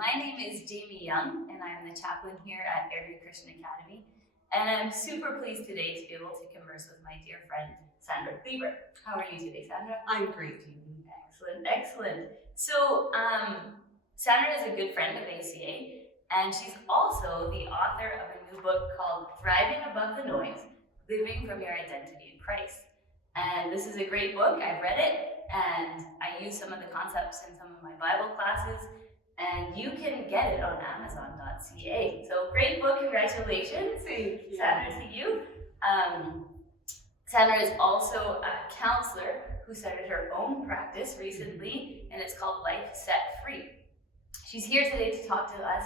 My name is Jamie Young, and I'm the chaplain here at Airdrie Christian Academy. And I'm super pleased today to be able to converse with my dear friend, Sandra Kleber. How are you today, Sandra? I'm great, Jamie. Excellent. So, Sandra is a good friend of ACA, and she's also the author of a new book called Thriving Above the Noise, Living from Your Identity in Christ. And this is a great book. I've read it, and I use some of the concepts in some of my Bible classes, and you can get it on Amazon.ca. So great book, congratulations. Thank you. Sandra, to you. Sandra is also a counselor who started her own practice recently, and it's called Life Set Free. She's here today to talk to us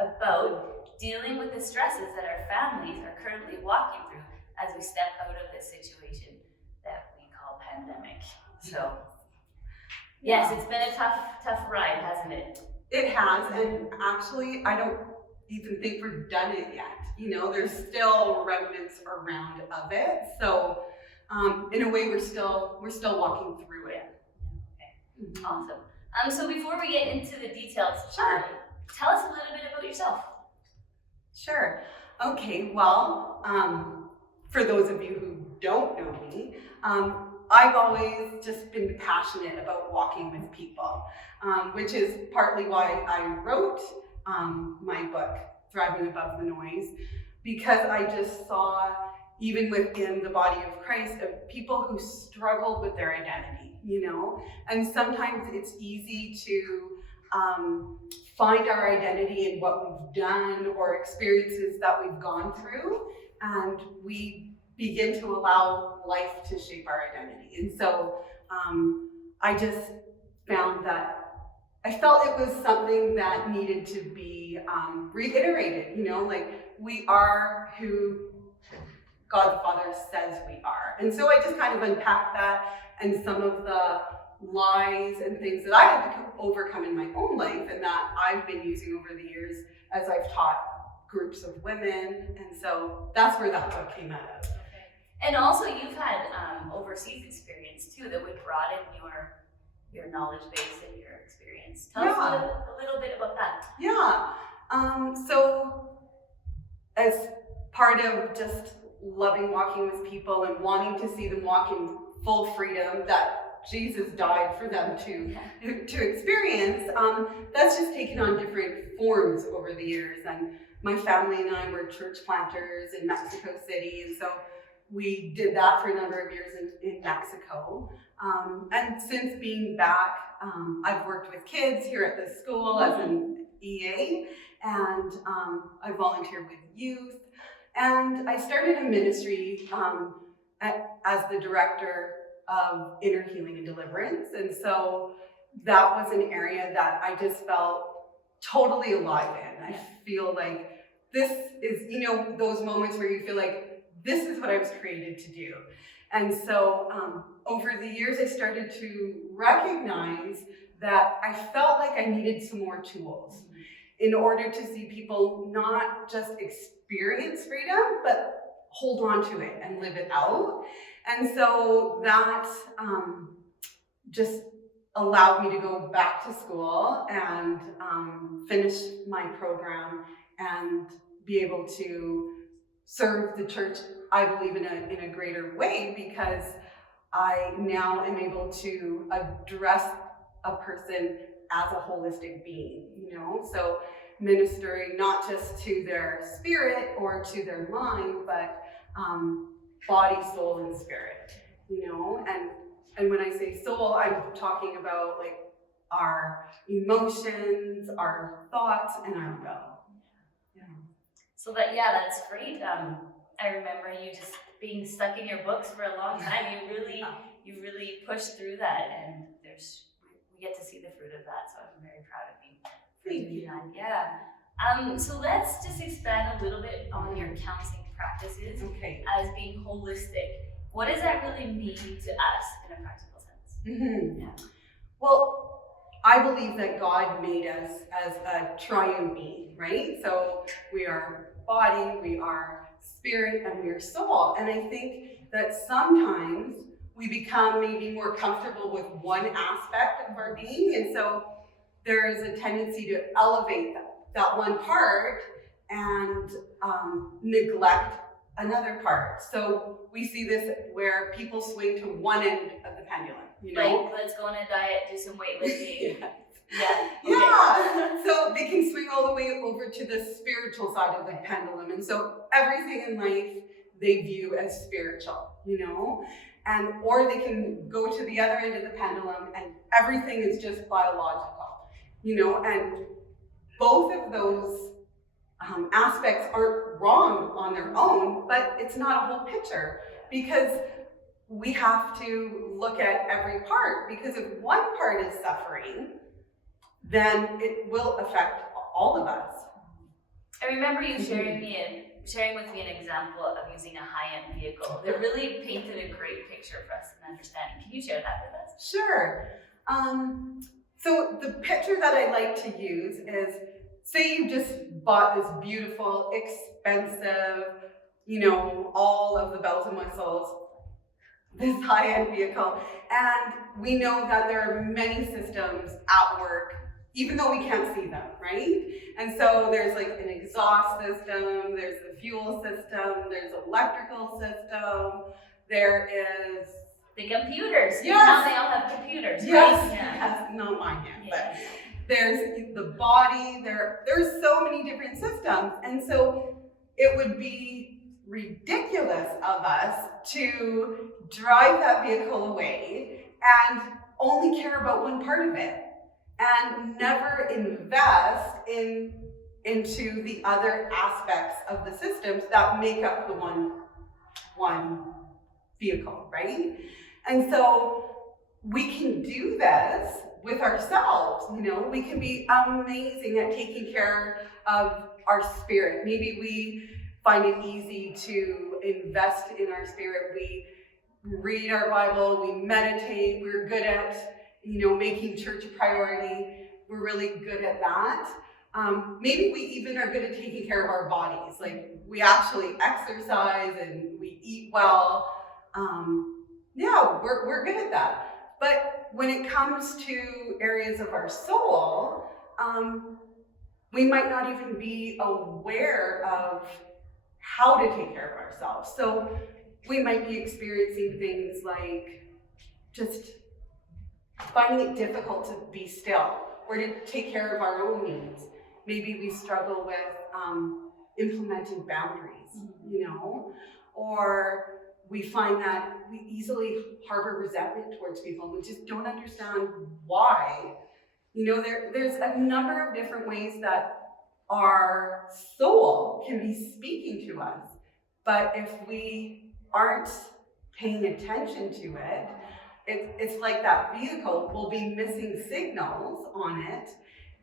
about dealing with the stresses that our families are currently walking through as we step out of this situation that we call pandemic. So, yes, it's been a tough ride, hasn't it? It has, and actually, I don't even think we're done it yet. You know, there's still remnants around of it. So, in a way, we're still walking through it. Okay. Mm-hmm. Awesome. So before we get into the details, sure. Tell us a little bit about yourself. Sure. Okay. Well, for those of you who don't know me, I've always just been passionate about walking with people, which is partly why I wrote my book, Thriving Above the Noise, because I just saw, even within the body of Christ, of people who struggled with their identity, you know? And sometimes it's easy to find our identity in what we've done or experiences that we've gone through, and we begin to allow life to shape our identity. And so I just found that I felt it was something that needed to be reiterated, you know, like we are who God the Father says we are. And so I just kind of unpacked that and some of the lies and things that I had to overcome in my own life and that I've been using over the years as I've taught groups of women. And so that's where that book came out of. Okay. And also you've had overseas experience too that would broaden your knowledge base and your experience. Tell us a little bit about that. Yeah. So as part of just loving walking with people and wanting to see them walk in full freedom that Jesus died for them to experience, that's just taken on different forms over the years. And my family and I were church planters in Mexico City, and so we did that for a number of years in Mexico. And since being back, I've worked with kids here at the school as an EA, and I volunteered with youth. And I started a ministry as the director of inner healing and deliverance. And so that was an area that I just felt totally alive in. I feel like this is, you know, those moments where you feel like this is what I was created to do. And so over the years, I started to recognize that I felt like I needed some more tools in order to see people not just experience freedom, but hold on to it and live it out. And so that just allowed me to go back to school and finish my program and be able to serve the church, I believe, in a greater way, because I now am able to address a person as a holistic being, you know? So ministering not just to their spirit or to their mind, but body, soul, and spirit, you know? And when I say soul, I'm talking about like our emotions, our thoughts, and our will. Yeah. So that's great. I remember you just being stuck in your books for a long time. You really pushed through that, and we get to see the fruit of that. So I'm very proud of you for doing that. Yeah. So let's just expand a little bit on your counseling practices as being holistic. What does that really mean to us in a practical sense? Mm-hmm. Yeah. Well, I believe that God made us as a triune being, right? So we are body, we are spirit, and we are soul. And I think that sometimes we become maybe more comfortable with one aspect of our being, and so there is a tendency to elevate that one part and neglect another part. So we see this where people swing to one end of the pendulum, you know? Like, let's go on a diet, do some weightlifting. Yeah. Yeah. Okay. Yeah. So they can swing all the way over to the spiritual side of the pendulum. And so everything in life they view as spiritual, you know? And or they can go to the other end of the pendulum and everything is just biological, you know? And both of those aspects aren't wrong on their own, but it's not a whole picture, because we have to look at every part, because if one part is suffering, then it will affect all of us. I remember you sharing with me an example of using a high-end vehicle that really painted a great picture for us in understanding. Can you share that with us? Sure. So the picture that I like to use is, say you just bought this beautiful, expensive, you know, all of the bells and whistles, this high-end vehicle, and we know that there are many systems at work, even though we can't see them, right? And so there's like an exhaust system, there's the fuel system, there's electrical system, there is the computers. Yes. Now they all have computers, yes, right? yes, not mine yet, Yeah. but there's the body, there's so many different systems. And so it would be ridiculous of us to drive that vehicle away and only care about one part of it and never invest into the other aspects of the systems that make up the one vehicle, right? And so we can do this with ourselves, you know, we can be amazing at taking care of our spirit. Maybe we find it easy to invest in our spirit. We read our Bible, we meditate, we're good at, you know, making church a priority. We're really good at that. Maybe we even are good at taking care of our bodies. Like we actually exercise and we eat well. Yeah, we're good at that. But when it comes to areas of our soul, we might not even be aware of how to take care of ourselves. So we might be experiencing things like just finding it difficult to be still or to take care of our own needs. Maybe we struggle with implementing boundaries, you know, or we find that we easily harbor resentment towards people. We just don't understand why. You know, there's a number of different ways that our soul can be speaking to us. But if we aren't paying attention to it, it's like that vehicle will be missing signals on it,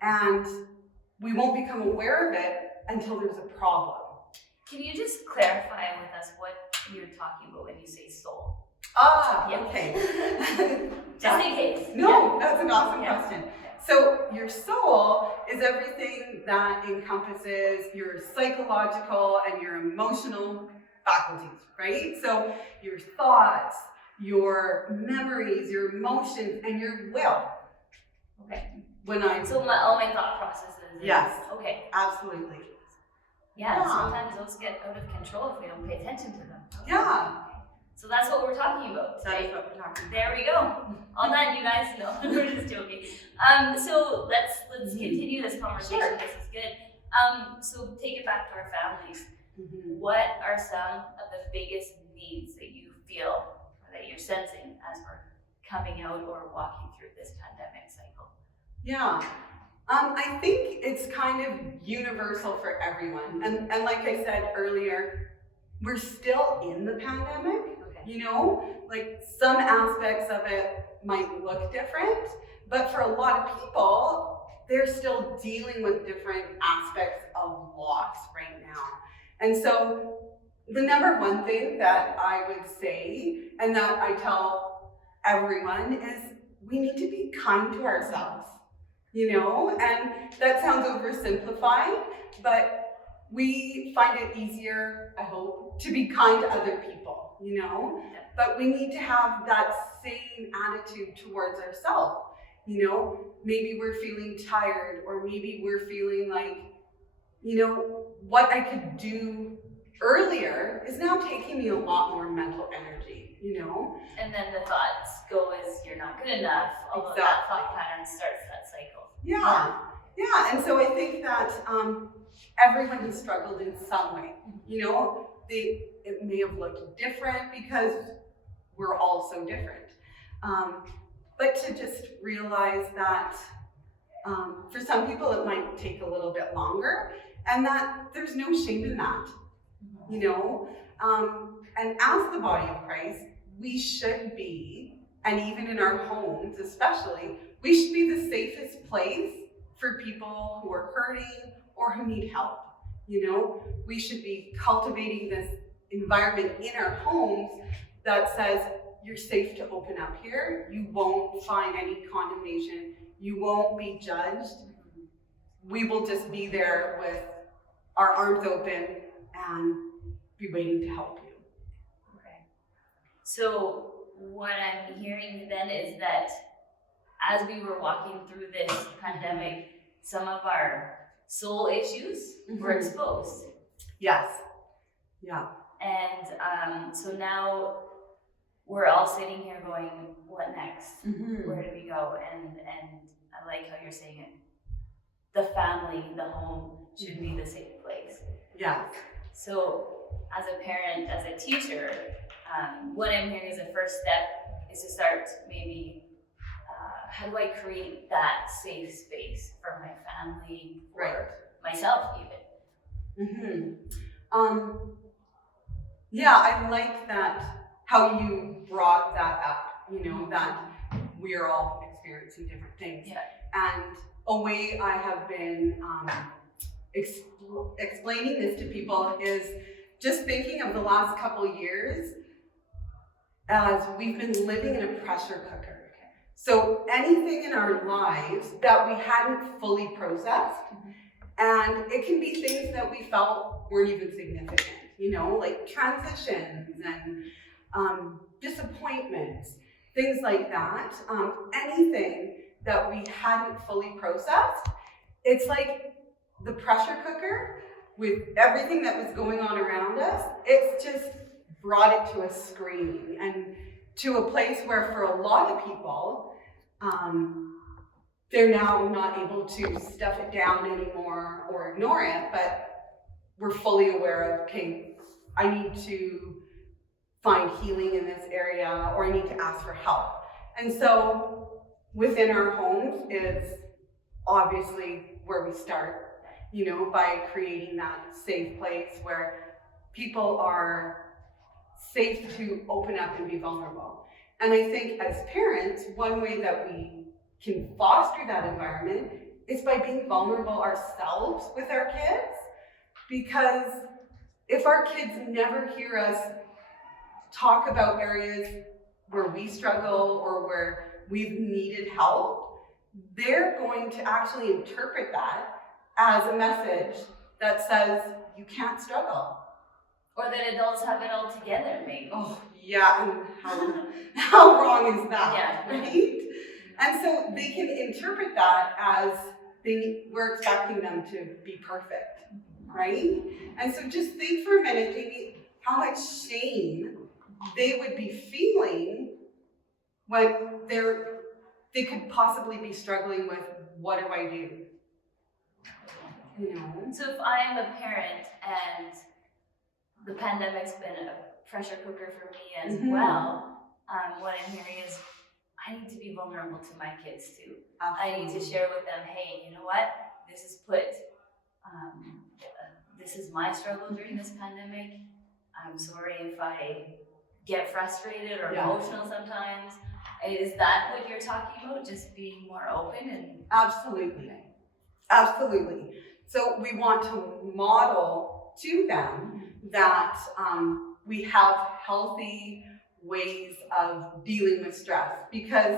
and we won't become aware of it until there's a problem. Can you just clarify with us what you're talking about when you say soul? Yeah. Okay. Just in case. No, that's an awesome Yeah. question. So your soul is everything that encompasses your psychological and your emotional faculties, right? So your thoughts, your memories, your emotions, and your will. Okay. So all my thought processes. Yes. Okay. Absolutely. Yeah, sometimes those get out of control if we don't pay attention to them. Yeah. So that's what we're talking about today. That is what we're talking about. There we go. All done, you guys. No, we're just joking. So let's continue this conversation. Sure. This is good. So take it back to our families. Mm-hmm. What are some of the biggest needs that you feel or that you're sensing as we're coming out or walking through this pandemic cycle? Yeah. I think it's kind of universal for everyone. And like I said earlier, we're still in the pandemic. Okay. You know, like some aspects of it might look different, but for a lot of people, they're still dealing with different aspects of loss right now. And so the number one thing that I would say, and that I tell everyone, is we need to be kind to ourselves, you know? And that sounds oversimplified, but we find it easier, I hope, to be kind to other people, you know? But we need to have that same attitude towards ourselves. You know, maybe we're feeling tired, or maybe we're feeling like, you know, what I could do earlier is now taking me a lot more mental energy, you know? And then the thoughts go as you're not good enough, although that thought pattern starts that cycle. Yeah, and so I think that everyone has struggled in some way. You know, it may have looked different because we're all so different. But to just realize that for some people it might take a little bit longer, and that there's no shame in that, you know? And as the body of Christ, we should be, and even in our homes especially, we should be the safest place for people who are hurting or who need help. You know, we should be cultivating this environment in our homes that says, you're safe to open up here. You won't find any condemnation. You won't be judged. We will just be there with our arms open and be waiting to help you. Okay. So what I'm hearing then is that as we were walking through this pandemic, some of our soul issues were exposed. Yes. Yeah. And so now we're all sitting here going, what next? Where do we go? And I like how you're saying it. The family, the home should be the safe place. Yeah. So as a parent, as a teacher, what I'm hearing is the first step is to start maybe, how do I create that safe space for my family, for myself even? Yeah, I like that, how you brought that up, you know, that we're all experiencing different things. Yeah. And a way I have been explaining this to people is just thinking of the last couple years as we've been living in a pressure cooker. So anything in our lives that we hadn't fully processed, and it can be things that we felt weren't even significant, you know, like transitions and disappointments, things like that. Anything that we hadn't fully processed, it's like the pressure cooker with everything that was going on around us, it's just brought it to a screaming and to a place where for a lot of people, they're now not able to stuff it down anymore or ignore it, but we're fully aware of, okay, I need to find healing in this area, or I need to ask for help. And so within our homes is obviously where we start, you know, by creating that safe place where people are safe to open up and be vulnerable. And I think as parents, one way that we can foster that environment is by being vulnerable ourselves with our kids. Because if our kids never hear us talk about areas where we struggle or where we've needed help, they're going to actually interpret that as a message that says, you can't struggle. Or that adults have it all together, maybe. Oh, yeah, and how wrong is that, Yeah. right? And so they can interpret that as we're expecting them to be perfect, right? And so just think for a minute, maybe how much shame they would be feeling when they could possibly be struggling with, what do I do? You know? So if I'm a parent and the pandemic's been a pressure cooker for me as well, what I'm hearing is I need to be vulnerable to my kids too. Absolutely. I need to share with them, hey, you know what? This is my struggle during this pandemic. I'm sorry if I get frustrated or emotional sometimes. Is that what you're talking about? Just being more open and Absolutely. Absolutely. So we want to model to them that we have healthy ways of dealing with stress, because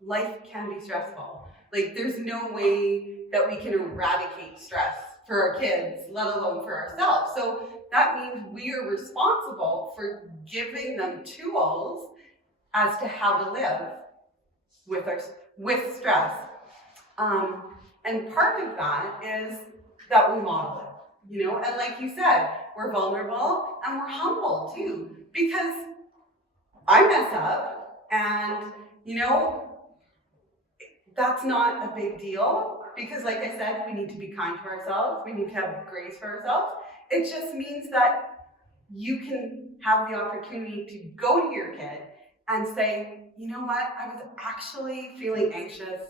life can be stressful. Like, there's no way that we can eradicate stress for our kids, let alone for ourselves. So that means we are responsible for giving them tools as to how to live with stress. And part of that is that we model it, you know, and like you said, we're vulnerable and we're humble too, because I mess up and, you know, that's not a big deal because like I said, we need to be kind to ourselves. We need to have grace for ourselves. It just means that you can have the opportunity to go to your kid and say, you know what, I was actually feeling anxious.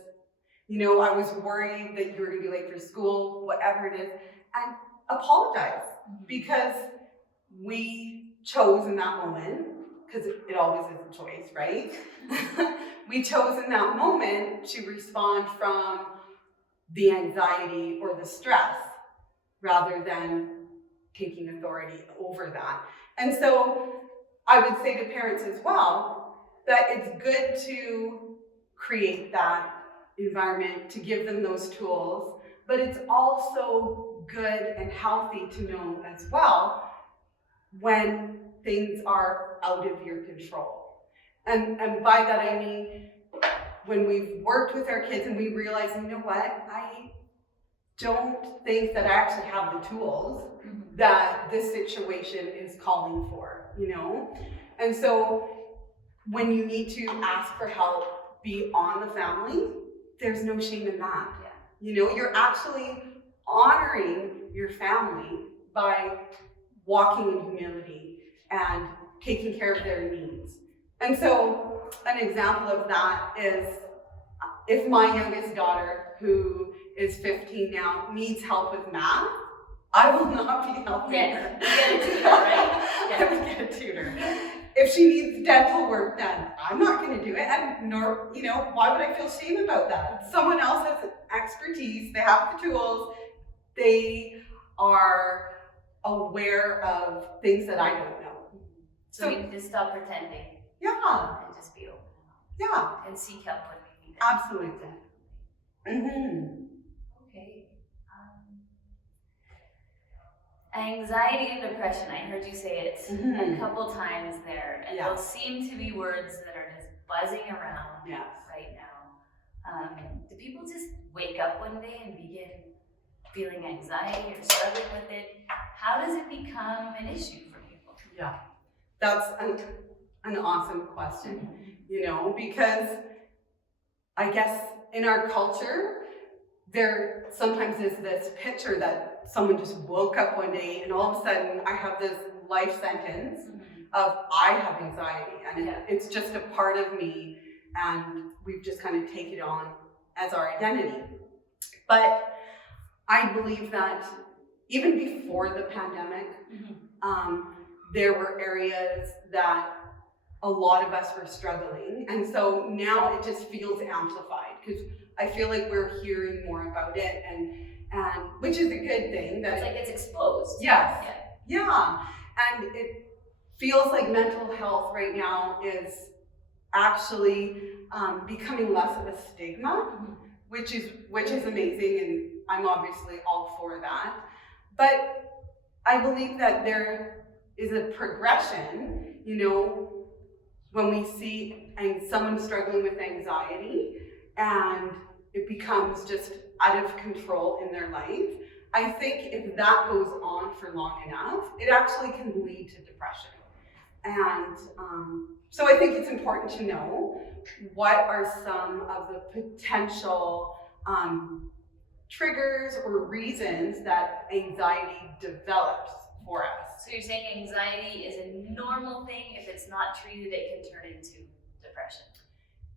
You know, I was worried that you were going to be late for school, whatever it is, and apologize because we chose in that moment, because it always is a choice, right? We chose in that moment to respond from the anxiety or the stress rather than taking authority over that. And so I would say to parents as well that it's good to create that environment, to give them those tools, but it's also good and healthy to know as well when things are out of your control. And by that I mean when we've worked with our kids and we realize, you know what, I don't think that I actually have the tools that this situation is calling for, you know? And so when you need to ask for help beyond the family, there's no shame in that. Yeah. You know, you're actually honoring your family by walking in humility and taking care of their needs. And so an example of that is if my youngest daughter, who is 15 now, needs help with math, I will not be helping her. You get a tutor, right? I would get a tutor. If she needs dental work done, I'm not going to do it. And nor, you know, why would I feel shame about that? Someone else has expertise. They have the tools. They are aware of things that I don't know. So we need to stop pretending. Yeah. And just be open. Yeah. And seek help when we need it. Absolutely. Mm-hmm. Okay. Anxiety and depression, I heard you say it a couple times there, and those seem to be words that are just buzzing around right now. Do people just wake up one day and begin feeling anxiety or struggling with it? How does it become an issue for people? Yeah, that's an awesome question, you know, because I guess in our culture, there sometimes is this picture that someone just woke up one day and all of a sudden I have this life sentence of I have anxiety and it's just a part of me and we've just kind of taken it on as our identity. But I believe that even before the pandemic, there were areas that a lot of us were struggling. And so now it just feels amplified because I feel like we're hearing more about it and which is a good thing. That it's like it's exposed. Yes. Yeah. And it feels like mental health right now is actually becoming less of a stigma, which is amazing, and I'm obviously all for that. But I believe that there is a progression, you know, when we see someone struggling with anxiety and it becomes just out of control in their life. I think if that goes on for long enough, it actually can lead to depression. And so I think it's important to know what are some of the potential triggers or reasons that anxiety develops for us. So you're saying anxiety is a normal thing. If it's not treated, it can turn into depression.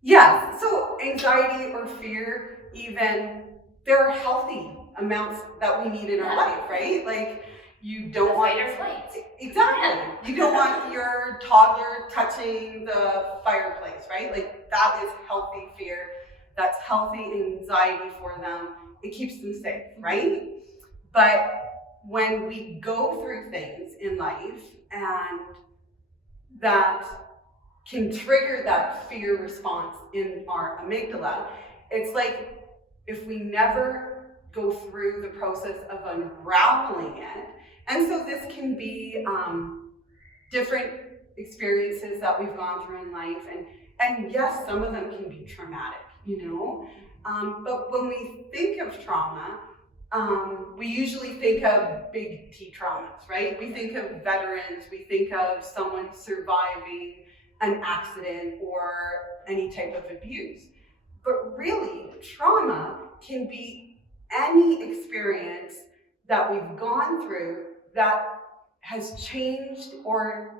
Yeah, so anxiety or fear, even, there are healthy amounts that we need in our life, right? Like, you don't want... Fight or flight. Exactly. You don't want your toddler touching the fireplace, right? Like, that is healthy fear. That's healthy anxiety for them. It keeps them safe, right? But when we go through things in life and that can trigger that fear response in our amygdala, it's like if we never go through the process of unraveling it. And so this can be different experiences that we've gone through in life. And yes, some of them can be traumatic, But when we think of trauma, we usually think of big T traumas, right? We think of veterans, we think of someone surviving an accident or any type of abuse. But really, trauma can be any experience that we've gone through that has changed or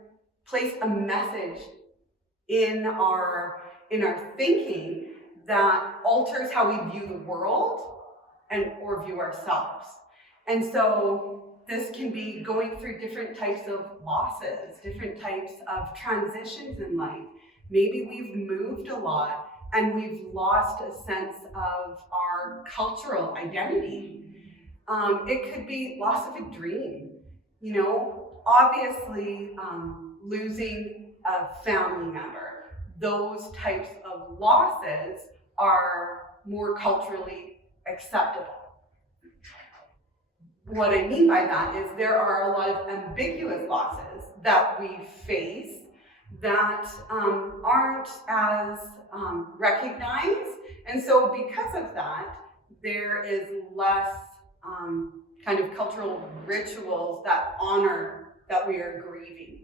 placed a message in our thinking that alters how we view the world or view ourselves. And so this can be going through different types of losses, different types of transitions in life. Maybe we've moved a lot and we've lost a sense of our cultural identity. It could be loss of a dream. Obviously losing a family member. Those types of losses are more culturally acceptable. What I mean by that is there are a lot of ambiguous losses that we face that aren't as recognized. And so because of that, there is less kind of cultural rituals that honor that we are grieving,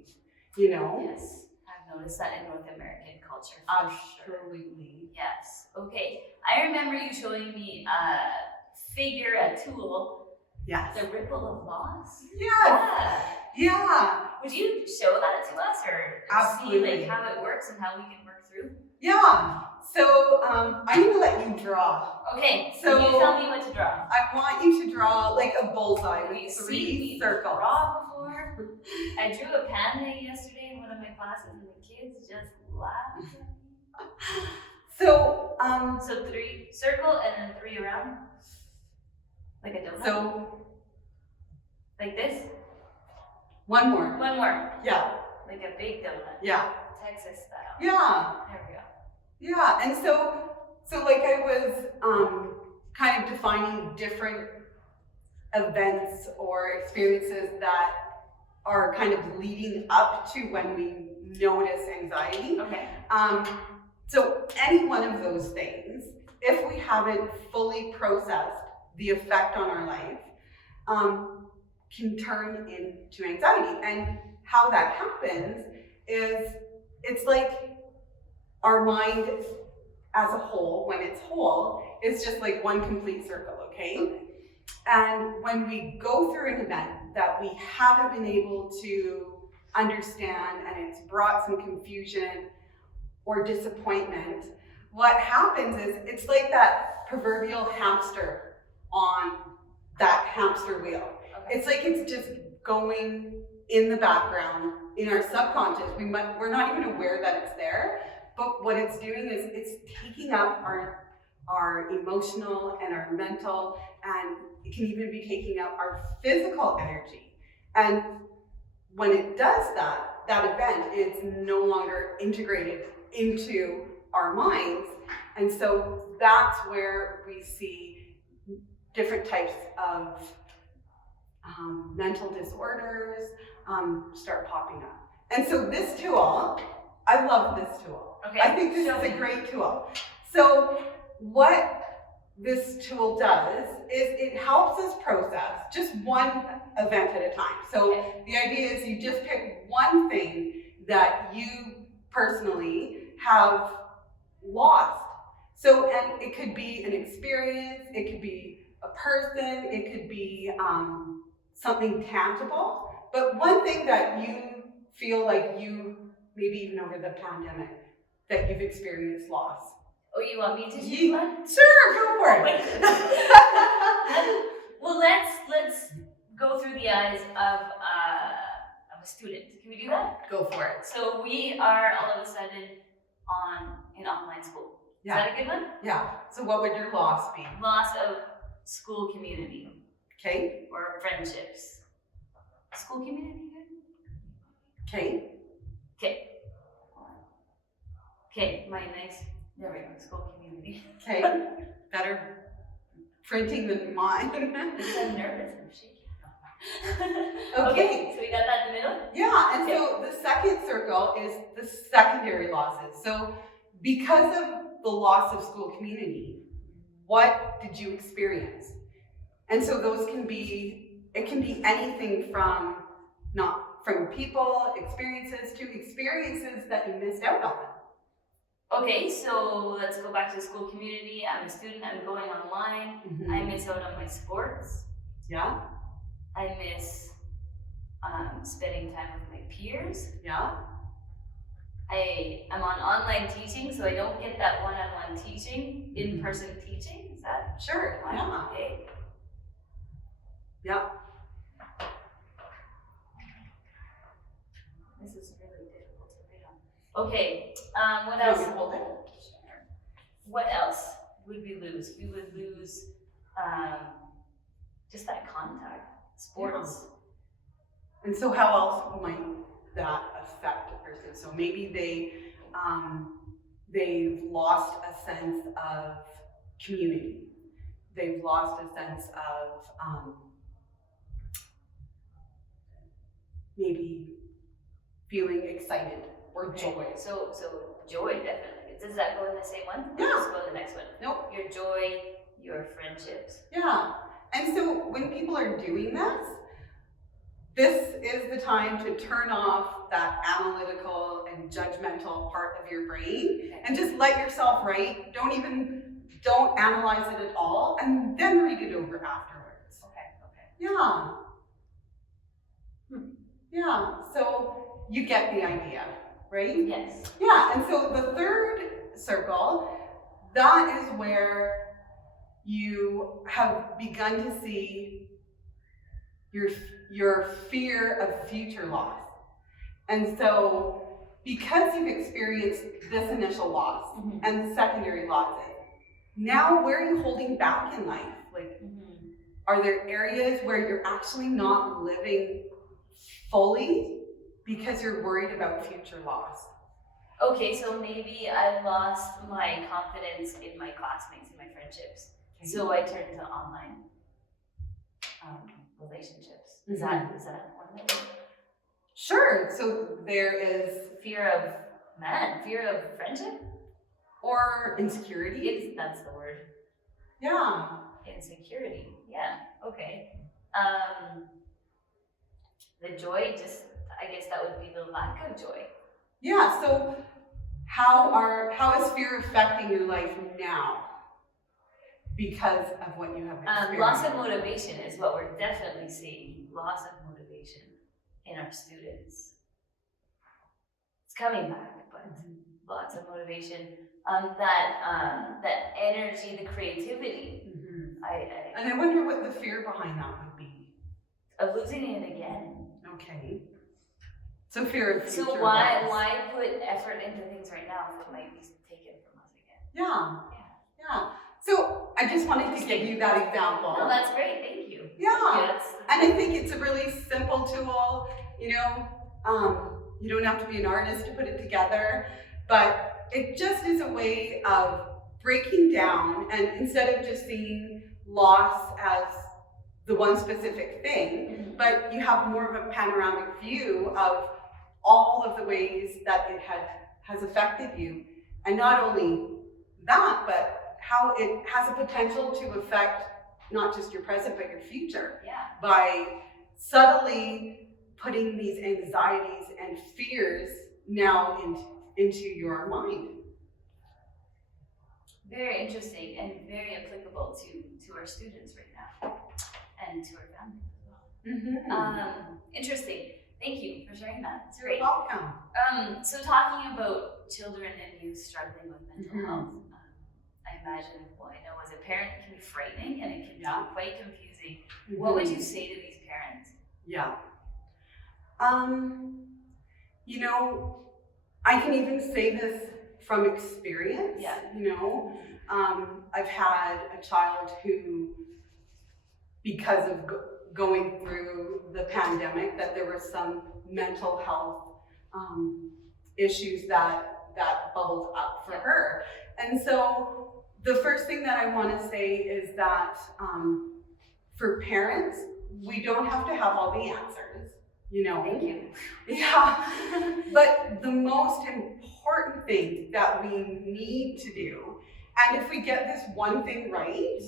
Yes, I've noticed that in North American culture. Absolutely. Yes. Okay. I remember you showing me a tool. Yes. The ripple of loss. Yes. Yeah. Would you show that to us, or Absolutely. see how it works and how we can work through? Yeah. So I'm going to let you draw. Okay. So you tell me what to draw. I want you to draw like a bullseye Have you with seen 3 me circles. draw before? I drew a panda yesterday in one of my classes, and the kids just laughed at me. So So 3 circle and then 3 around, like a donut. So like this. one more. One more. Yeah. Like a big donut. Yeah. Texas style. Yeah. There we go. Yeah. And so like I was kind of defining different events or experiences that are kind of leading up to when we notice anxiety. Okay. So any one of those things, if we haven't fully processed the effect on our life, can turn into anxiety. And how that happens is it's like our mind as a whole, when it's whole, is just like one complete circle, okay? And when we go through an event that we haven't been able to understand and it's brought some confusion or disappointment, what happens is it's like that proverbial hamster on that hamster wheel. Okay. It's like it's just going in the background in our subconscious. We're not even aware that it's there, but what it's doing is it's taking up our emotional and our mental, and it can even be taking up our physical energy. And when it does that event is no longer integrated into our minds. And so that's where we see different types of mental disorders start popping up. And so this tool, I love this tool. Okay. I think this is a great tool. So what this tool does is it helps us process just one event at a time. So the idea is you just pick one thing that you personally have lost. So, and it could be an experience, it could be a person, it could be something tangible, but one thing that you feel like you, maybe even over the pandemic, that you've experienced loss. Oh, you want me to choose one? Sure, go for it. Well, let's go through the eyes of a student. Can we do that? Go for it. So we are all of a sudden in online school. Yeah. Is that a good one? Yeah. So what would your loss be? Loss of school community. Okay. Or friendships. School community good? Okay. Okay. Okay, my nice, there we go, school community. Okay. Better printing than mine. I'm nervous, I'm shaking. Okay. So we got that in the middle? Yeah, and Okay. so the second circle is the secondary losses. So because of the loss of school community, what did you experience? And so those can be anything from people, experiences to experiences that you missed out on. Okay, so let's go back to the school community. I'm a student, I'm going online. I miss out on my sports. Yeah. I miss spending time with my peers. Yeah. I'm on online teaching, so I don't get that one-on-one teaching, in-person teaching. Is that sure? one? Yeah. Okay. Yeah. This is really difficult to read on. Okay. What You else? want me to hold it? Sure. What else would we lose? We would lose just that contact, sports. And so how else might that affect a person? So maybe they've lost a sense of community. They've lost a sense of maybe feeling excited or joy. So joy, definitely. Does that go in the same one? Yeah. Or just go in the next one? Nope. Your joy, your friendships. Yeah. And so when people are doing this is the time to turn off that analytical and judgmental part of your brain and just let yourself write. Don't analyze it at all, and then read it over afterwards. Okay. Yeah. Yeah, so you get the idea, right? Yes. Yeah, and so the third circle, that is where you have begun to see your fear of future loss. And so because you've experienced this initial loss and the secondary losses, now where are you holding back in life? Like, are there areas where you're actually not living fully because you're worried about future loss? Okay, so maybe I lost my confidence in my classmates and my friendships. Okay. So I turned to online relationships. Is that one of them? Sure. So there is fear of friendship? Or insecurity? That's the word. Yeah. Insecurity. Yeah. Okay. The joy, I guess that would be the lack of joy. Yeah. So how is fear affecting your life now because of what you have experienced? Loss of motivation is what we're definitely seeing. Loss of motivation in our students. It's coming back, but lots of motivation. That energy, the creativity. And I wonder what the fear behind that would be. Of losing it again. Okay. So fear of future So why put effort into things right now if it might be taken from us again? Yeah. So I just wanted to give you that example. No, that's great. Thank you. Yeah. And I think it's a really simple tool. You don't have to be an artist to put it together, but it just is a way of breaking down, and instead of just seeing loss as the one specific thing, but you have more of a panoramic view of all of the ways that it has affected you. And not only that, but how it has a potential to affect not just your present, but your future. Yeah. By subtly putting these anxieties and fears now into your mind. Very interesting and very applicable to our students right now and to our families as well. Interesting. Thank you for sharing that. It's great. You're welcome. So talking about children and youth struggling with mental health, I imagine, I know as a parent it can be frightening and it can be quite confusing. What would you say to these parents? Yeah. I can even say this from experience. Yeah. I've had a child who, because of going through the pandemic, that there were some mental health issues that bubbled up for her. And so the first thing that I want to say is that for parents, we don't have to have all the answers. Thank you. Yeah. But the most important important thing that we need to do. And if we get this one thing right,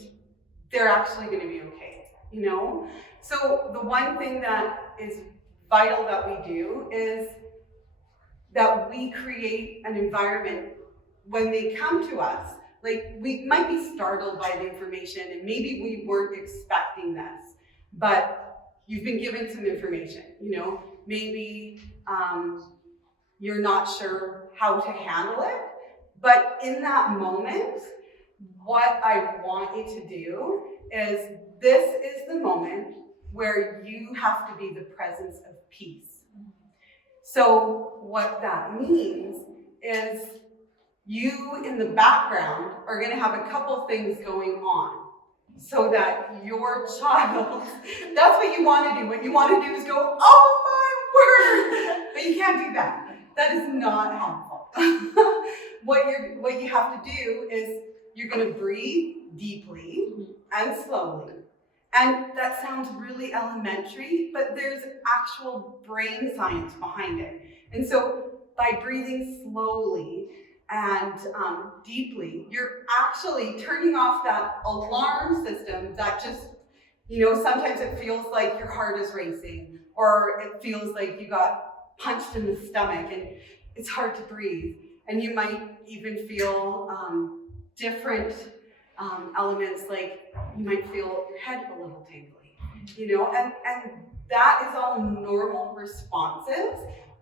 they're actually going to be okay, you know? So the one thing that is vital that we do is that we create an environment when they come to us. Like, we might be startled by the information and maybe we weren't expecting this, but you've been given some information, you know? Maybe you're not sure how to handle it, but in that moment, what I want you to do is, this is the moment where you have to be the presence of peace. So what that means is, you in the background are going to have a couple things going on so that your child, that's what you want to do. What you want to do is go, oh my word, but you can't do that. That is not helpful. What you have to do is, you're going to breathe deeply and slowly. And that sounds really elementary, but there's actual brain science behind it. And so by breathing slowly and deeply, you're actually turning off that alarm system that just, you know, sometimes it feels like your heart is racing, or it feels like you got punched in the stomach and it's hard to breathe. And you might even feel different elements, like you might feel your head a little tingly, you know, and that is all normal responses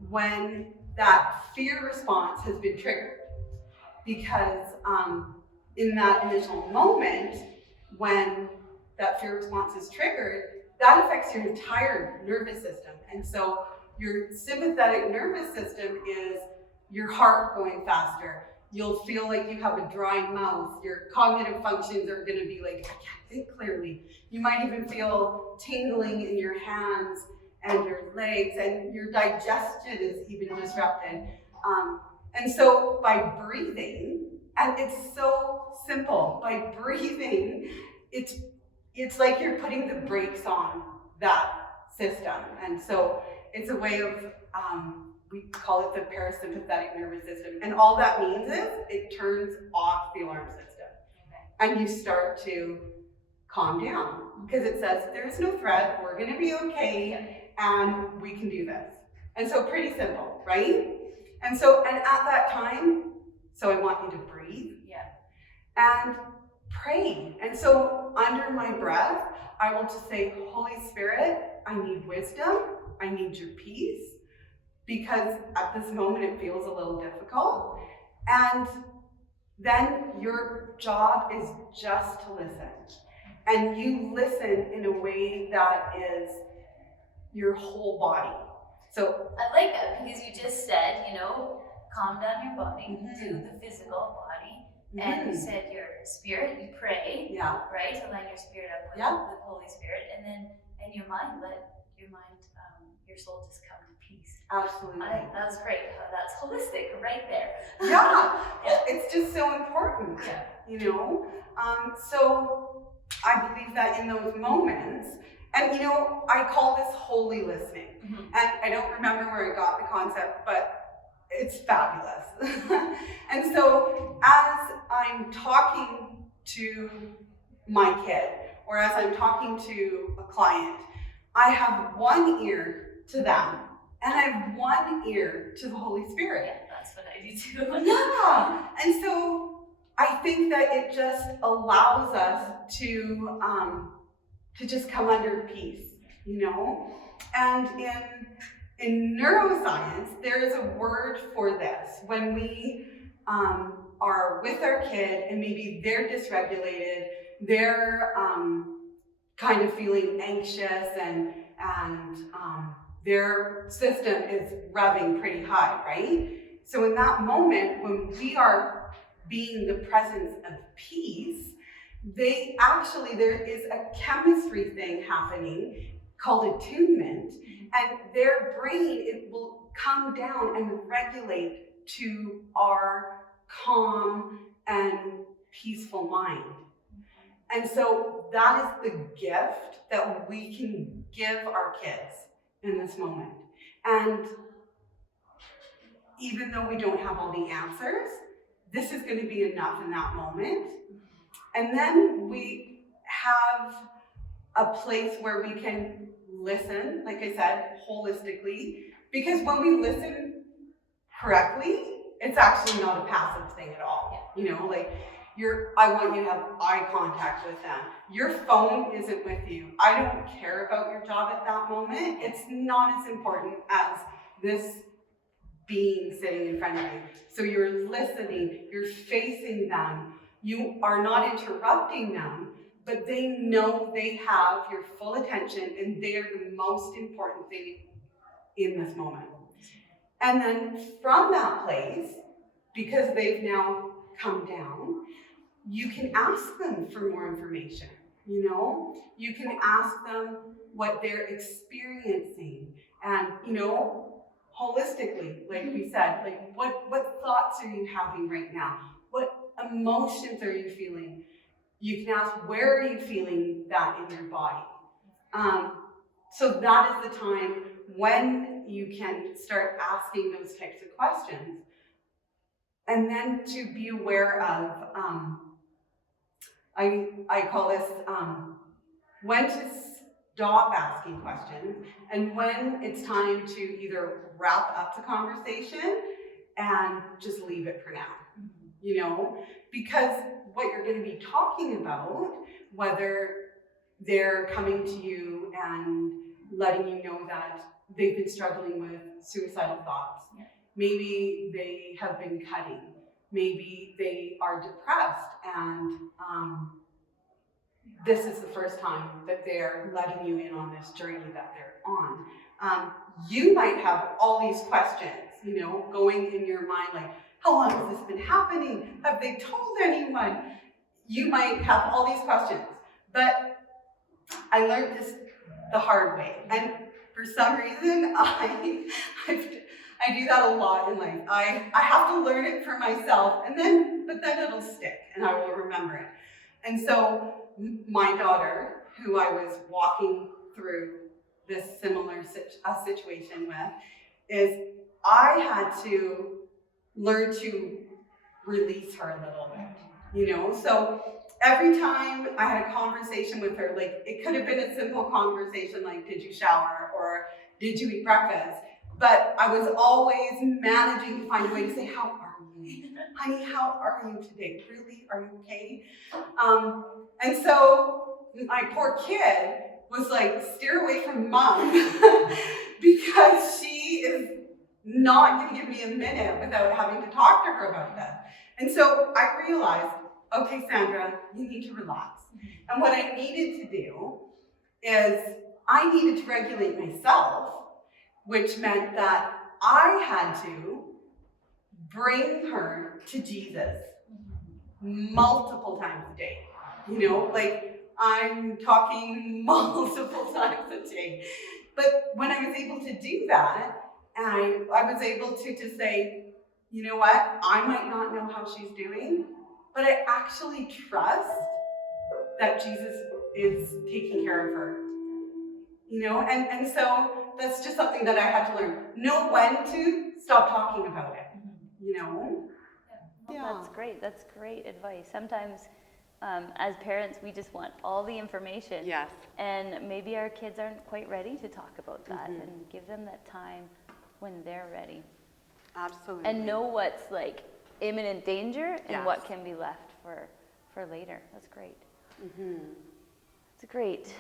when that fear response has been triggered. Because in that initial moment, when that fear response is triggered, that affects your entire nervous system. And so your sympathetic nervous system is your heart going faster. You'll feel like you have a dry mouth. Your cognitive functions are going to be like, I can't think clearly. You might even feel tingling in your hands and your legs, and your digestion is even disrupted. And so by breathing, and it's so simple, by breathing, it's like you're putting the brakes on that system. And so it's a way of, we call it the parasympathetic nervous system. And all that means is it turns off the alarm system. And you start to calm down, because it says, there's no threat, we're gonna be okay, and we can do this. And so pretty simple, right? And at that time, so I want you to breathe and pray. And so under my breath, I will just say, Holy Spirit, I need wisdom, I need your peace, because at this moment it feels a little difficult. And then your job is just to listen. And you listen in a way that is your whole body. So I like that, because you just said, you know, calm down your body, do the physical body, and you said your spirit, you pray, right? Align your spirit up with the Holy Spirit, and then your mind, let your mind, your soul just come to peace. Absolutely. That was great. That's holistic right there. It's just so important, you know? So I believe that in those moments, and you know, I call this holy listening. And I don't remember where I got the concept, but it's fabulous. And so as I'm talking to my kid, or as I'm talking to a client, I have one ear to them, and I have one ear to the Holy Spirit. Yeah, that's what I do too. And so I think that it just allows us to just come under peace, you know? And in neuroscience, there is a word for this. When we are with our kid and maybe they're dysregulated, they're kind of feeling anxious, and their system is revving pretty high, right? So in that moment, when we are being the presence of peace, there is a chemistry thing happening called attunement, and their brain, it will come down and regulate to our calm and peaceful mind. And so that is the gift that we can give our kids in this moment. And even though we don't have all the answers, this is going to be enough in that moment. And then we have a place where we can listen, like I said, holistically, because when we listen correctly, it's actually not a passive thing at all. You know, like I want you to have eye contact with them. Your phone isn't with you. I don't care about your job at that moment. It's not as important as this being sitting in front of you. So you're listening, you're facing them. You are not interrupting them, but they know they have your full attention and they are the most important thing in this moment. And then from that place, because they've now come down, you can ask them for more information, you know? You can ask them what they're experiencing and, you know, holistically, like we said, like what thoughts are you having right now? What emotions are you feeling? You can ask, where are you feeling that in your body? So that is the time when you can start asking those types of questions. And then to be aware of, I call this when to stop asking questions and when it's time to either wrap up the conversation and just leave it for now, you know, because what you're going to be talking about, whether they're coming to you and letting you know that they've been struggling with suicidal thoughts, maybe they have been cutting, maybe they are depressed, and this is the first time that they're letting you in on this journey that they're on. You might have all these questions, you know, going in your mind, like, how long has this been happening? Have they told anyone? You might have all these questions, but I learned this the hard way, and for some reason, I do that a lot in life. I have to learn it for myself, but then it'll stick, and I will remember it. And so my daughter, who I was walking through this similar situation with, is I had to learn to release her a little bit, you know? So every time I had a conversation with her, like it could have been a simple conversation like, did you shower or did you eat breakfast? But I was always managing to find a way to say, how are you? Honey, how are you today? Really, are you okay? And so my poor kid was like, steer away from mom because she is not going to give me a minute without having to talk to her about this. And so I realized, okay, Sandra, you need to relax. And what I needed to do is I needed to regulate myself, which meant that I had to bring her to Jesus multiple times a day. You know, like I'm talking multiple times a day. But when I was able to do that, and I was able to just say, you know what, I might not know how she's doing, but I actually trust that Jesus is taking care of her. You know, and so that's just something that I had to learn. Know when to stop talking about it, you know? Yeah. That's great. That's great advice. Sometimes as parents, we just want all the information. Yes. And maybe our kids aren't quite ready to talk about that, and give them that time when they're ready. Absolutely. And know what's like imminent danger and what can be left for later. That's great. That's great.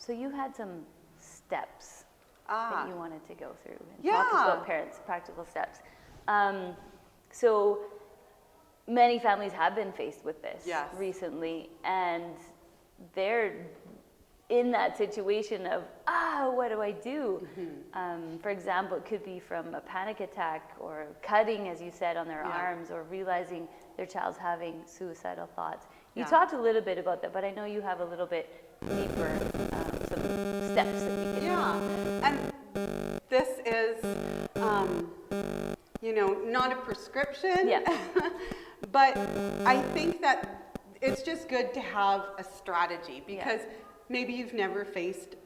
So you had some steps that you wanted to go through and talk about parents, practical steps. So many families have been faced with this recently, and they're in that situation of, what do I do? For example, it could be from a panic attack or cutting, as you said, on their arms, or realizing their child's having suicidal thoughts. You talked a little bit about that, but I know you have a little bit deeper, some steps that we can and this is, you know, not a prescription, but I think that it's just good to have a strategy, because maybe you've never faced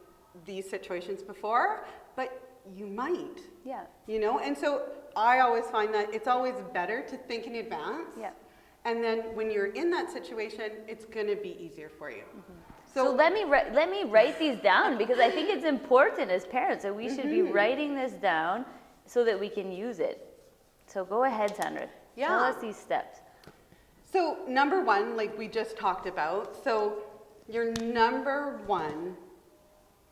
these situations before, but you might. Yeah. You know, and so I always find that it's always better to think in advance. Yeah. And then when you're in that situation, it's going to be easier for you. Mm-hmm. So let me write these down, because I think it's important as parents that we should be writing this down so that we can use it. So go ahead, Sandra. Yeah. Tell us these steps. So number one, like we just talked about, so your number one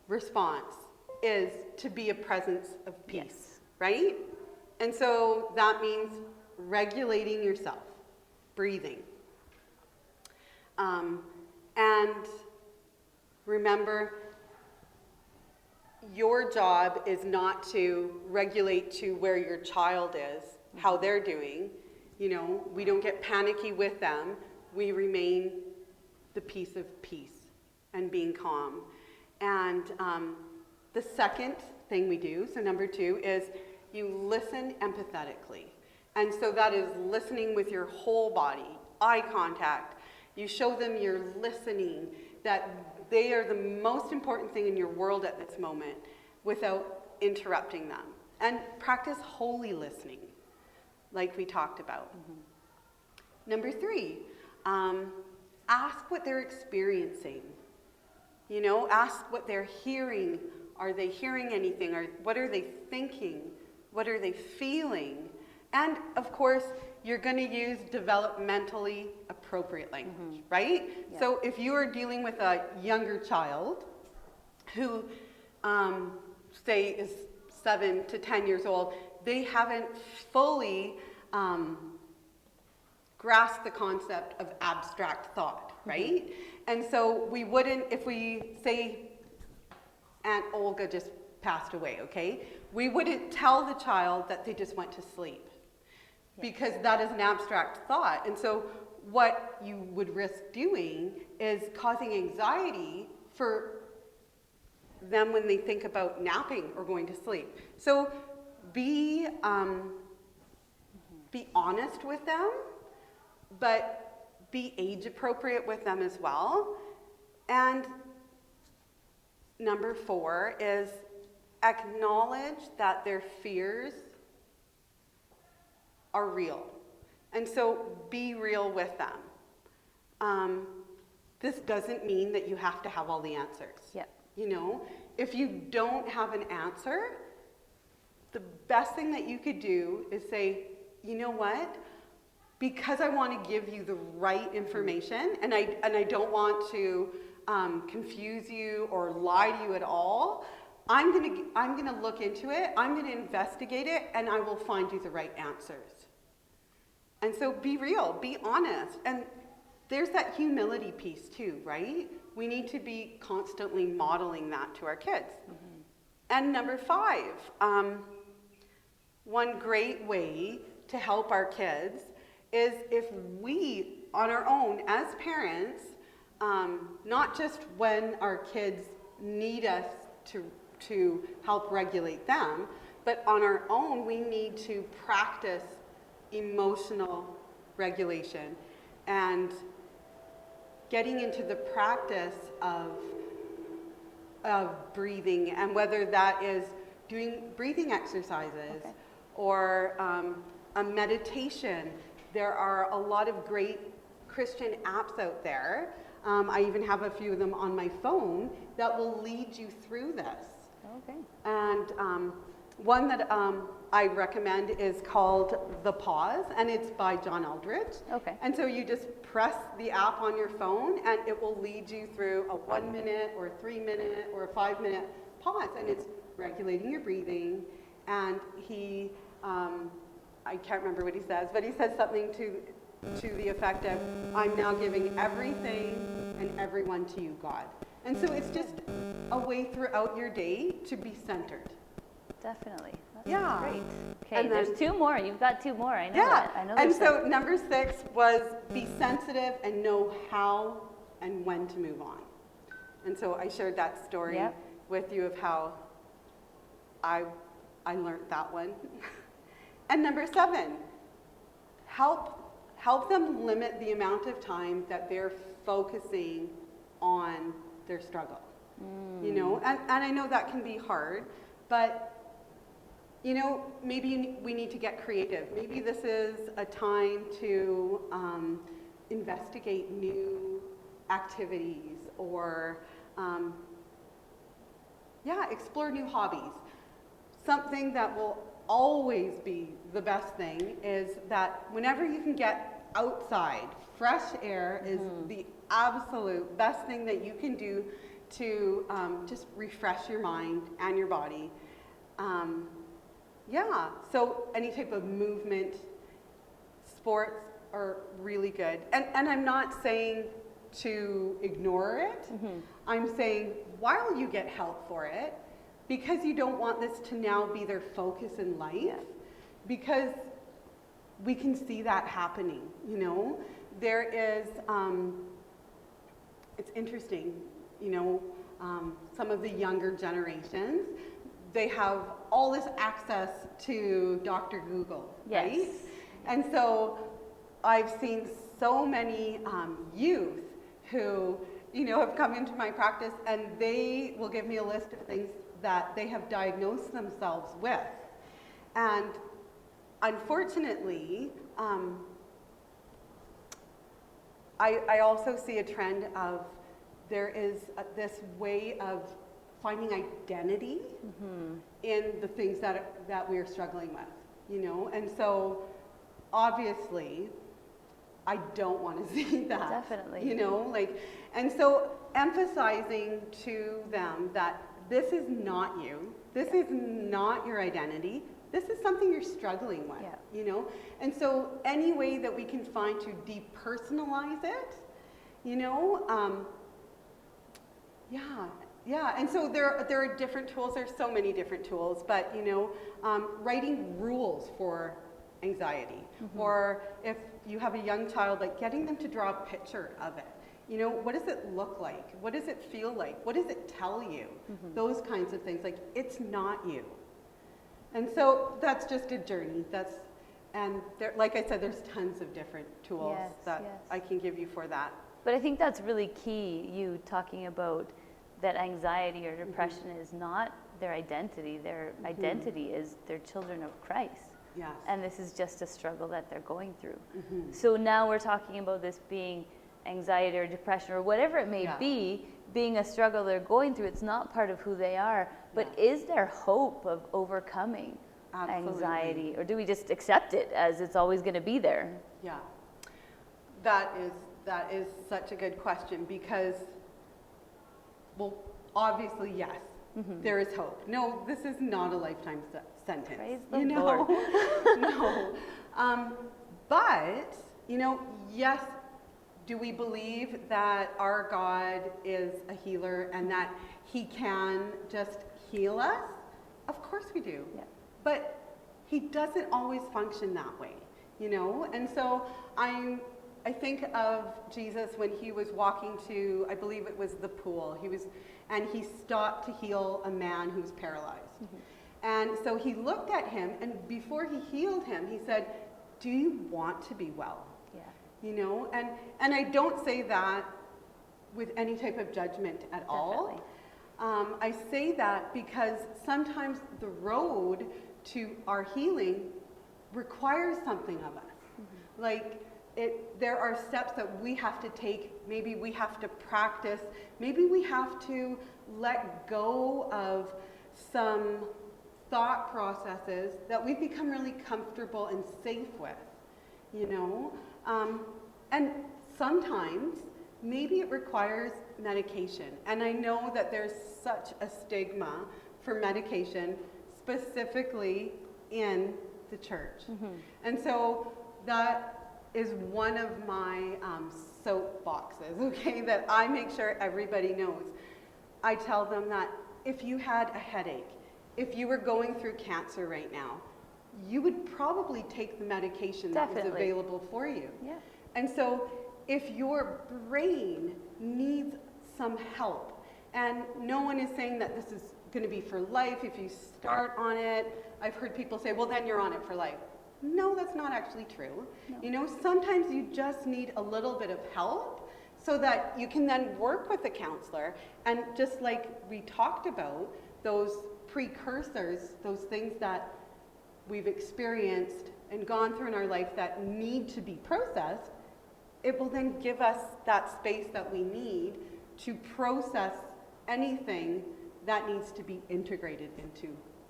response is to be a presence of peace, right? And so that means regulating yourself, breathing. And remember, your job is not to regulate to where your child is, how they're doing. You know, we don't get panicky with them. We remain the peace of peace and being calm. And the second thing we do, so number 2, is you listen empathetically. And so that is listening with your whole body, eye contact. You show them you're listening, that they are the most important thing in your world at this moment without interrupting them. And practice holy listening, like we talked about. Number 3, ask what they're experiencing. You know, ask what they're hearing. Are they hearing anything? Or what are they thinking? What are they feeling? And of course, you're going to use developmentally appropriate language, right? Yeah. So if you are dealing with a younger child who, say, is 7 to 10 years old, they haven't fully grasped the concept of abstract thought, right? And so we wouldn't, if we say Aunt Olga just passed away, okay? We wouldn't tell the child that they just went to sleep, because that is an abstract thought. And so what you would risk doing is causing anxiety for them when they think about napping or going to sleep. So be honest with them, but be age appropriate with them as well. And number 4 is acknowledge that their fears are real. And so be real with them. This doesn't mean that you have to have all the answers. Yeah. You know, if you don't have an answer, the best thing that you could do is say, you know what? Because I want to give you the right information, and I don't want to confuse you or lie to you at all, I'm gonna look into it, I'm gonna investigate it, and I will find you the right answers. And so be real, be honest. And there's that humility piece too, right? We need to be constantly modeling that to our kids. And number 5, one great way to help our kids is if we, on our own as parents, not just when our kids need us to help regulate them, but on our own, we need to practice emotional regulation and getting into the practice of breathing, and whether that is doing breathing exercises or a meditation. There are a lot of great Christian apps out there. I even have a few of them on my phone that will lead you through this. Okay. And one that I recommend is called The Pause, and it's by John Eldredge. Okay. And so you just press the app on your phone, and it will lead you through a 1 minute or a 3 minute or a 5 minute pause, and it's regulating your breathing. And he, I can't remember what he says, but he says something to the effect of, I'm now giving everything and everyone to you, God. And so it's just a way throughout your day to be centered. Definitely. That's great. Okay, And then, there's 2 more. You've got 2 more. I know yeah. that. I know And there's so number 6 was be sensitive and know how and when to move on. And so I shared that story with you of how I learned that one. And number 7, help them limit the amount of time that they're focusing on their struggle. You know, and I know that can be hard, but maybe we need to get creative. Maybe this is a time to investigate new activities or, explore new hobbies. Something that will always be the best thing is that whenever you can get outside, fresh air is the absolute best thing that you can do to just refresh your mind and your body. So any type of movement, sports are really good. And I'm not saying to ignore it. I'm saying while you get help for it, because you don't want this to now be their focus in life, because we can see that happening, There is, it's interesting, some of the younger generations, they have all this access to Dr. Google, right? And so I've seen so many youth who, have come into my practice, and they will give me a list of things that they have diagnosed themselves with. And unfortunately, I also see a trend of there is this way of finding identity in the things that we are struggling with, And so, obviously, I don't want to see that. Definitely. And so emphasizing to them that this is not you, this is not your identity, this is something you're struggling with, And so any way that we can find to depersonalize it, and so there are different tools. There's so many different tools, but writing rules for anxiety, or if you have a young child, like getting them to draw a picture of it. What does it look like? What does it feel like? What does it tell you? Those kinds of things. Like, it's not you. And so that's just a journey. And there, like I said, there's tons of different tools I can give you for that. But I think that's really key, you talking about that anxiety or depression is not their identity. Their identity is they're children of Christ. Yes. And this is just a struggle that they're going through. So now we're talking about this being anxiety or depression or whatever it may be, being a struggle they're going through. It's not part of who they are. But is there hope of overcoming anxiety? Or do we just accept it as it's always going to be there? Yeah. That is such a good question because, well, obviously, yes, there is hope. No, this is not a lifetime sentence. Praise the Lord. No. But, yes, do we believe that our God is a healer and that he can just heal us? Of course we do. Yeah. But he doesn't always function that way, And so I think of Jesus when he was walking to, I believe it was the pool. And he stopped to heal a man who was paralyzed. And so he looked at him, and before he healed him, he said, "Do you want to be well?" Yeah. And I don't say that with any type of judgment at all. I say that because sometimes the road to our healing requires something of us. There are steps that we have to take. Maybe we have to practice. Maybe we have to let go of some thought processes that we've become really comfortable and safe with, And sometimes maybe it requires medication. And I know that there's such a stigma for medication, specifically in the church. And so that is one of my soapboxes, okay, that I make sure everybody knows. I tell them that if you had a headache, if you were going through cancer right now, you would probably take the medication that was available for you. Yeah. And so if your brain needs some help, and no one is saying that this is going to be for life, if you start on it, I've heard people say, well, then you're on it for life. No, that's not actually true. No. Sometimes you just need a little bit of help so that you can then work with the counselor. And just like we talked about, those precursors, those things that we've experienced and gone through in our life that need to be processed, it will then give us that space that we need to process anything that needs to be integrated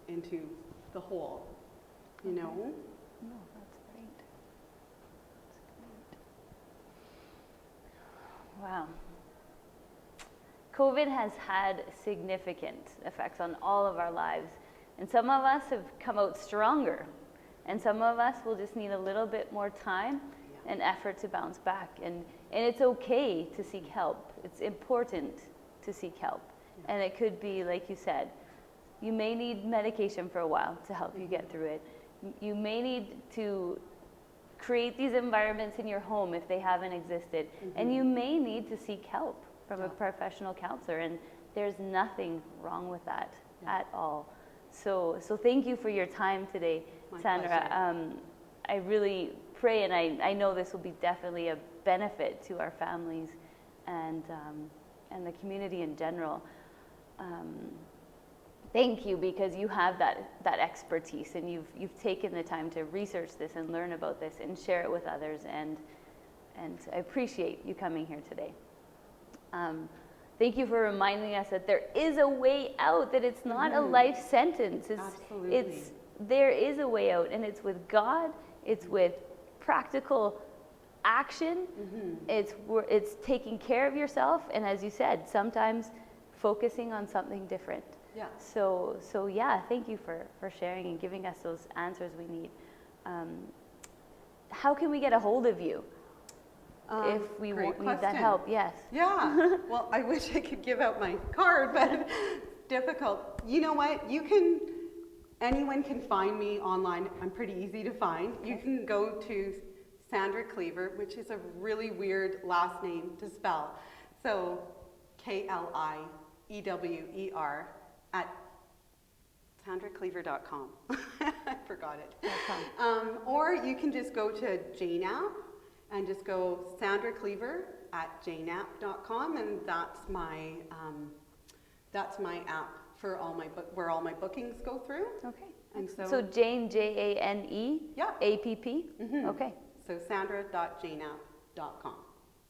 into the whole, you know? No, that's great. That's great. Wow. COVID has had significant effects on all of our lives, and some of us have come out stronger, and some of us will just need a little bit more time and effort to bounce back. And it's okay to seek help. It's important to seek help. And it could be, like you said, you may need medication for a while to help you get through it. You may need to create these environments in your home if they haven't existed. And you may need to seek help from a professional counselor. And there's nothing wrong with that at all. So thank you for your time today, Sandra. I really pray, and I know this will be definitely a benefit to our families and the community in general. Thank you, because you have that expertise, and you've taken the time to research this and learn about this and share it with others, and I appreciate you coming here today. Thank you for reminding us that there is a way out, that it's not a life sentence. Absolutely. There is a way out, and it's with God, it's with practical action, it's taking care of yourself, and as you said, sometimes focusing on something different. Yeah. So yeah, thank you for sharing and giving us those answers we need. How can we get a hold of you if we need that help? Yes. Yeah. Well, I wish I could give out my card, but it's difficult. You know what? Anyone can find me online. I'm pretty easy to find. Okay. You can go to Sandra Cleaver, which is a really weird last name to spell. So Klewer at sandracleaver.com. I forgot it. Or you can just go to Jane App and just go Sandra Cleaver at janeapp.com, and that's my app for where all my bookings go through. Okay. And so Jane, Jane, APP. Okay. So sandra.janeapp.com.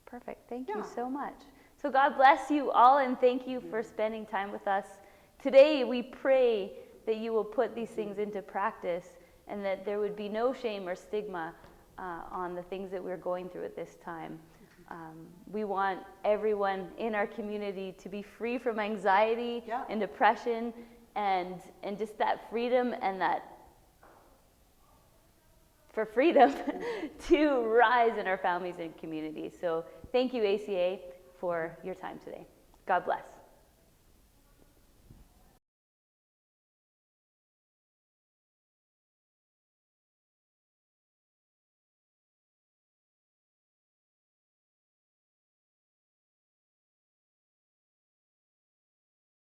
Perfect. Thank you so much. So God bless you all, and thank you for spending time with us. Today we pray that you will put these things into practice, and that there would be no shame or stigma on the things that we're going through at this time. We want everyone in our community to be free from anxiety and depression, and just that freedom, and that for freedom to rise in our families and communities. So thank you, ACA, for your time today. God bless.